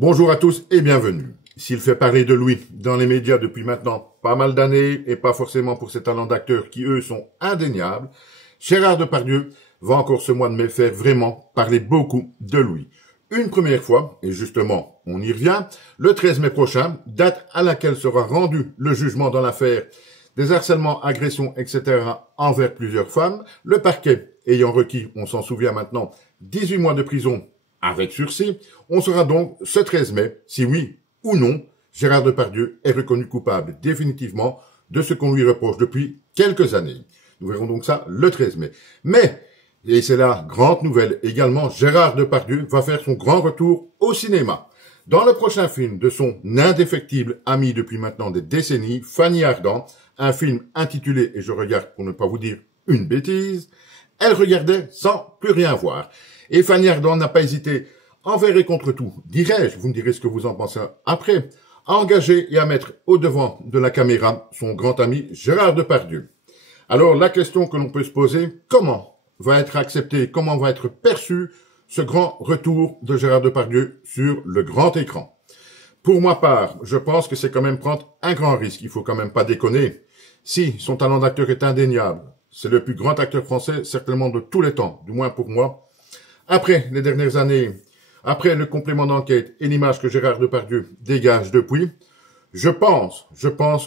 Bonjour à tous et bienvenue. S'il fait parler de lui dans les médias depuis maintenant pas mal d'années, et pas forcément pour ses talents d'acteur qui eux sont indéniables, Gérard Depardieu va encore ce mois de mai faire vraiment parler beaucoup de lui. Une première fois, et justement on y revient, le 13 mai prochain, date à laquelle sera rendu le jugement dans l'affaire des harcèlements, agressions, etc. envers plusieurs femmes, le parquet ayant requis, on s'en souvient maintenant, 18 mois de prison avec sursis, on saura donc ce 13 mai, si oui ou non, Gérard Depardieu est reconnu coupable définitivement de ce qu'on lui reproche depuis quelques années. Nous verrons donc ça le 13 mai. Mais, et c'est la grande nouvelle également, Gérard Depardieu va faire son grand retour au cinéma. Dans le prochain film de son indéfectible amie depuis maintenant des décennies, Fanny Ardant, un film intitulé, et je regarde pour ne pas vous dire une bêtise, elle regardait sans plus rien voir. Et Fanny Ardant n'a pas hésité, envers et contre tout, dirais-je, vous me direz ce que vous en pensez après, à engager et à mettre au devant de la caméra son grand ami Gérard Depardieu. Alors la question que l'on peut se poser, comment va être accepté, comment va être perçu ce grand retour de Gérard Depardieu sur le grand écran? Pour ma part, je pense que c'est quand même prendre un grand risque, il faut quand même pas déconner. Si son talent d'acteur est indéniable, c'est le plus grand acteur français certainement de tous les temps, du moins pour moi. Après les dernières années, après le complément d'enquête et l'image que Gérard Depardieu dégage depuis, je pense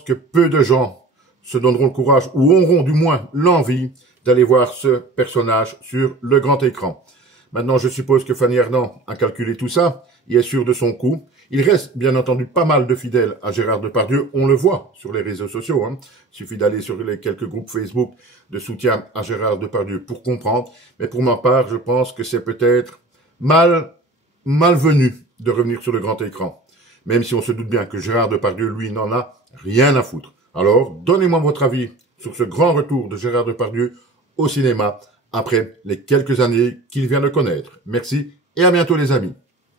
que peu de gens se donneront le courage ou auront du moins l'envie d'aller voir ce personnage sur le grand écran. Maintenant, je suppose que Fanny Ardant a calculé tout ça, il est sûr de son coup. Il reste bien entendu pas mal de fidèles à Gérard Depardieu, on le voit sur les réseaux sociaux. Il suffit d'aller sur les quelques groupes Facebook de soutien à Gérard Depardieu pour comprendre. Mais pour ma part, je pense que c'est peut-être malvenu de revenir sur le grand écran. Même si on se doute bien que Gérard Depardieu, lui, n'en a rien à foutre. Alors, donnez-moi votre avis sur ce grand retour de Gérard Depardieu au cinéma après les quelques années qu'il vient de connaître. Merci et à bientôt les amis.